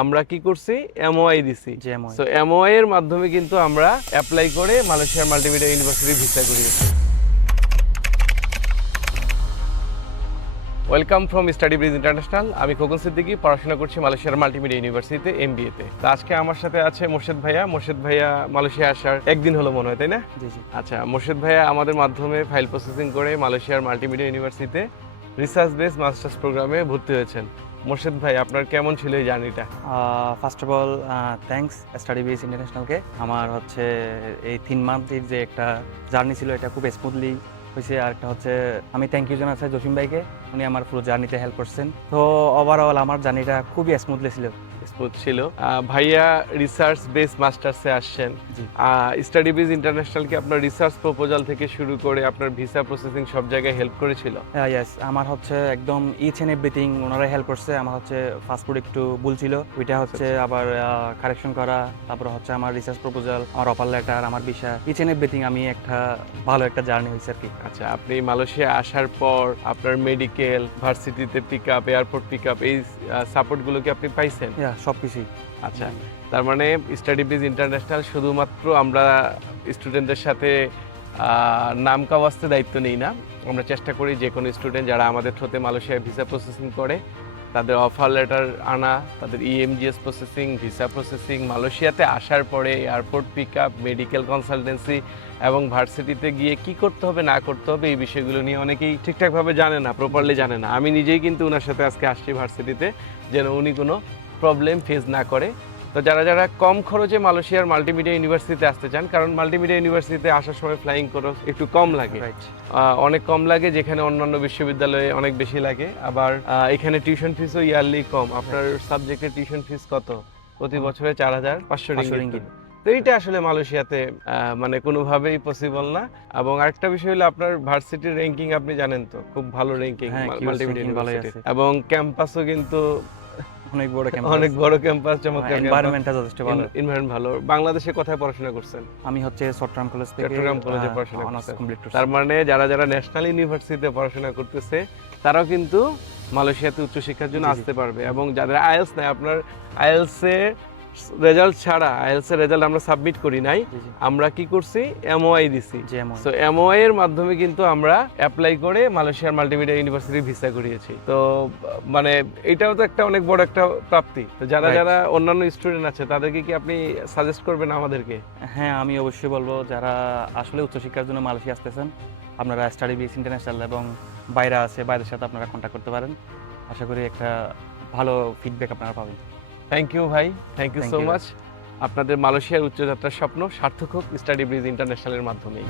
আমরা কি করছি, এমওআই দিছি। জি, MOI সো এমওআই এর মাধ্যমে কিন্তু আমরা অ্যাপ্লাই করে মালয়েশিয়ার মাল্টিমিডিয়া ইউনিভার্সিটি ভিসা করিয়েছি। Welcome from study bridge international. আমি খোকন সিদ্দিকী, পড়াশোনা করছি মালয়েশিয়ার মাল্টিমিডিয়া ইউনিভার্সিটিতে এমবিএতে। তো আজকে আমার সাথে আছে মোর্শেদ ভাইয়া। মোর্শেদ ভাইয়া মালয়েশিয়া আসার একদিন হলো মনে হয়, তাই না? জি জি। আচ্ছা, মোর্শেদ ভাইয়া আমাদের মাধ্যমে ফাইল প্রসেসিং করে মালয়েশিয়ার মাল্টিমিডিয়া ইউনিভার্সিটিতে রিসার্চ বেস মাস্টার্স প্রোগ্রামে ভর্তি হয়েছেন। মোর্শেদ ভাই, আপনার কেমন ছিল এই জার্নিটা? First of all thanks study base ইন্টারন্যাশনালকে। আমার হচ্ছে এই 3 মান্থের যে একটা জার্নি ছিল এটা খুব স্মুথলি হয়েছে। আর একটা হচ্ছে আমি থ্যাংক ইউ জানাচ্ছি জসিম ভাইকে, উনি আমার পুরো জার্নিতে হেল্প করছেন। তো ওভারঅল আমার জার্নিটা খুবই স্মুথলি ছিল। স্মুথ ছিল। ভাইয়া রিসার্চ বেস মাস্টার্সে আসছেন। জি। স্টাডি বেস ইন্টারন্যাশনালকে আপনার রিসার্চ প্রপোজাল থেকে শুরু করে আপনার ভিসা প্রসেসিং সব জায়গায় হেল্প করেছিল? ইয়েস, আমার হচ্ছে একদম ইচ এন্ড এভরিথিং ওনারাই হেল্প করছে। আমার হচ্ছে পাসপোর্ট একটু ভুল ছিল, ওইটা হচ্ছে আবার কারেকশন করা, তারপর হচ্ছে আমার রিসার্চ প্রপোজাল, আমার অফার লেটার, আমার ভিসা, ইচ এন্ড এভরিথিং আমি একটা ভালো একটা জার্নি হয়েছে আর কি। আচ্ছা, আপনি মালয়েশিয়া আসার পর আপনার মেডিকেল, ভার্সিটিতে pick up, airport pick up, এই সাপোর্টগুলো কি আপনি পাইছেন? সব কিছুই। আচ্ছা, তার মানে স্টাডি বেস ইন্টারন্যাশনাল শুধুমাত্র আমরা স্টুডেন্টদের সাথে নাম কাওয়াস্তে দায়িত্ব নেই না, আমরা চেষ্টা করি যে কোনো স্টুডেন্ট যারা আমাদের থ্রুতে মালয়েশিয়ায় ভিসা প্রসেসিং করে তাদের অফার লেটার আনা, তাদের ইএমজিএস প্রসেসিং, ভিসা প্রসেসিং, মালয়েশিয়াতে আসার পরে airport pick up, medical consultancy এবং ভার্সিটিতে গিয়ে কি করতে হবে না করতে হবে এই বিষয়গুলো নিয়ে অনেকেই ঠিকঠাকভাবে জানে না, প্রপারলি জানে না। আমি নিজেই কিন্তু ওনার সাথে আজকে আসছি ভার্সিটিতে, যেন উনি কোনো প্রবলেম ফেস না করে। তো যারা যারা কম খরচে মালয়েশিয়ার মাল্টিমিডিয়া ইউনিভার্সিটিতে আসতে চান, কারণ মাল্টিমিডিয়া ইউনিভার্সিটিতে আসার সময় ফ্লাইং খরচ একটু কম লাগে, অনেক কম লাগে, যেখানে অন্যান্য বিশ্ববিদ্যালয়ে অনেক বেশি লাগে। আবার এখানে টিউশন ফিসও ইয়ারলি কম। আপনার সাবজেক্টের টিউশন ফিস কত? প্রতি বছরে 4,500 রিঙ্গিত। তো এইটা আসলে মালয়েশিয়াতে মানে কোনোভাবেই পসিবল না। এবং আরেকটা বিষয় হলো আপনার ভার্সিটির র্যাঙ্কিং আপনি জানেন তো, খুব ভালো র্যাঙ্কিং মাল্টিমিডিয়া ইউনিভার্সিটি, এবং ক্যাম্পাসও কিন্তু অনেক বড় ক্যাম্পাস, চমৎকার এনভায়রনমেন্টটা যথেষ্ট ভালো। এনভায়রনমেন্ট ভালো। বাংলাদেশে কোথায় পড়াশোনা করছেন? আমি হচ্ছে চট্টগ্রাম কলেজ থেকে চট্টগ্রাম কলেজে পড়াশোনা অনার্স করছেন। কমপ্লিট করছি। তার মানে যারা যারা ন্যাশনাল ইউনিভার্সিটিতে পড়াশোনা করতেছে তারাও কিন্তু মালয়েশিয়াতে উচ্চশিক্ষার জন্য আসতে পারবে। এবং যাদের আইএলস নাই, আপনার আইএলস এর রেজাল্ট ছাড়া, আইএলস এর রেজাল্ট আমরা সাবমিট করি নাই, আমরা কি করছি, এমওআই দিছি। সো এমওআই এর মাধ্যমে কিন্তু আমরা অ্যাপ্লাই করে মালয়েশিয়ার মাল্টিমিডিয়া ইউনিভার্সিটি ভিসা করিয়েছি। তো মানে এটাও তো একটা অনেক বড় একটা প্রাপ্তি। তো যারা যারা অন্যান্য স্টুডেন্ট আছে তাদেরকে কি আপনি সাজেস্ট করবেন আমাদেরকে? হ্যাঁ, আমি অবশ্যই বলবো যারা আসলে উচ্চশিক্ষার জন্য মালয়েশিয়া আসতেছেন, আপনারা স্টাডি বেস ইন্টারন্যাশনাল এবং বাইরে আছে, বাইরের সাথে আপনারা কন্ট্যাক্ট করতে পারেন। আশা করি একটা ভালো ফিডব্যাক আপনারা পাবেন। থ্যাংক ইউ ভাই, থ্যাংক ইউ সো মাচ। আপনাদের মালয়েশিয়ার উচ্চযাত্রার স্বপ্ন সার্থক হোক স্টাডি ব্রিজ ইন্টারন্যাশনালের মাধ্যমেই।